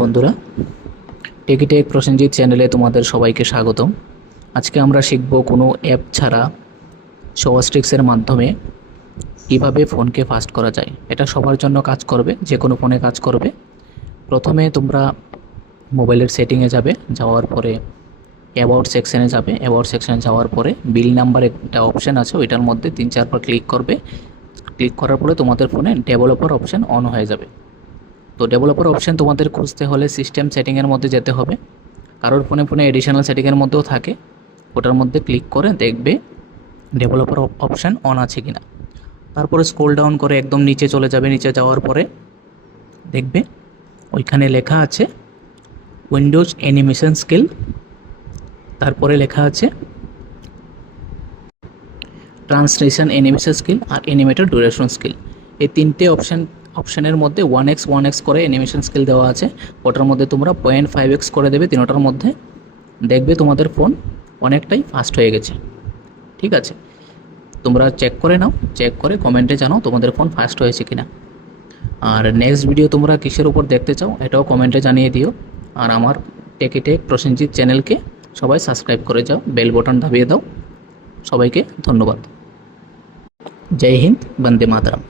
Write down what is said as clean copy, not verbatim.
বন্ধুরা, টেকিটেক প্রসেনজিৎ চ্যানেলে তোমাদের সবাইকে স্বাগতম। আজকে আমরা শিখব কোনো অ্যাপ ছাড়া সহজ ট্রিক্সের মাধ্যমে কীভাবে ফোনকে ফাস্ট করা যায়। এটা সবার জন্য কাজ করবে, যে কোনো ফোনে কাজ করবে। প্রথমে তোমরা মোবাইলের সেটিংয়ে যাবে, যাওয়ার পরে অ্যাবাউট সেকশানে যাবে। অ্যাবাউট সেকশানে যাওয়ার পরে বিল নাম্বার একটা অপশান আছে, ওইটার মধ্যে 3-4 বার ক্লিক করবে। ক্লিক করার পরে তোমাদের ফোনে ডেভেলপার অপশান অন হয়ে যাবে। তো ডেভেলপার অপশান তোমাদের খুঁজতে হলে সিস্টেম সেটিংয়ের মধ্যে যেতে হবে। কারোর ফোনে এডিশনাল সেটিংয়ের মধ্যেও থাকে, ওটার মধ্যে ক্লিক করে দেখবে ডেভেলপার অপশান অন আছে কিনা। তারপরে স্ক্রল ডাউন করে একদম নিচে চলে যাবে। নিচে যাওয়ার পরে দেখবে ওইখানে লেখা আছে উইন্ডোজ অ্যানিমেশন স্কিল, তারপরে লেখা আছে ট্রান্সলেশন অ্যানিমেশন স্কিল আর অ্যানিমেটেড ডিউরেশন স্কিল। এই তিনটে অপশানের মধ্যে 1x করে অ্যানিমেশন স্কিল দেওয়া আছে। ওটার মধ্যে তোমরা 0.5x করে দেবে। তিনটার মধ্যে দেখবে তোমাদের ফোন অনেকটাই ফাস্ট হয়ে গেছে। ঠিক আছে, তোমরা চেক করে নাও, চেক করে কমেন্টে জানাও তোমাদের ফোন ফাস্ট হয়েছে কিনা। আর নেক্সট ভিডিও তোমরা কিসের উপর দেখতে চাও এটাও কমেন্টে জানিয়ে দিও। আর আমার টেকিটেক প্রসেনজিৎ চ্যানেলকে সবাই সাবস্ক্রাইব করে যাও, বেল বটন দাবিয়ে দাও। সবাইকে ধন্যবাদ। জয় হিন্দ, বন্দে মাতরম।